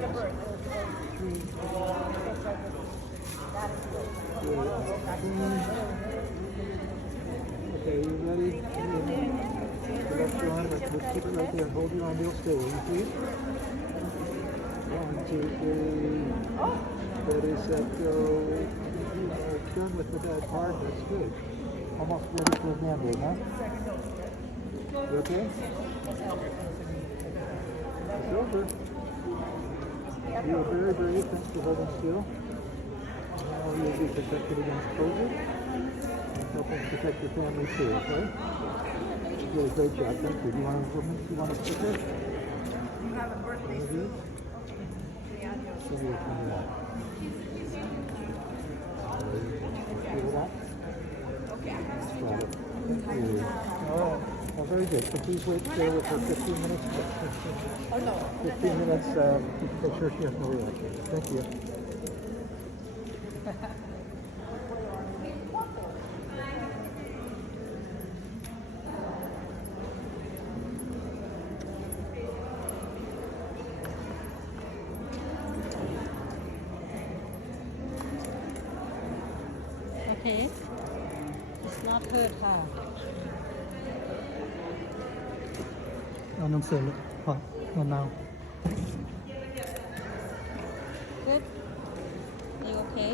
date of birth. Okay, you ready? Let's go on. Let's keep it right there. Hold your arm real still, will you please? 1, 2, 3. Ready, set, go. You are done with the bad part. That's good. Almost ready for a band-aid, huh? You okay? It's over. You are very brave. Thanks for holding still. Now you'll be protected against COVID and helping protect your family too, okay? You did a great job. Thank you. Do you want a sticker? You have a birthday. One of these? So you'll come back. Feel that? Okay. Got it. Thank you. Oh, very good. So please wait there with her 15 minutes. Oh, no. 15 minutes to make sure she has no reaction. Thank you. Okay. It's not hurt her. เอาน้ำเสือลูกพอมะนาว Good? Are you okay?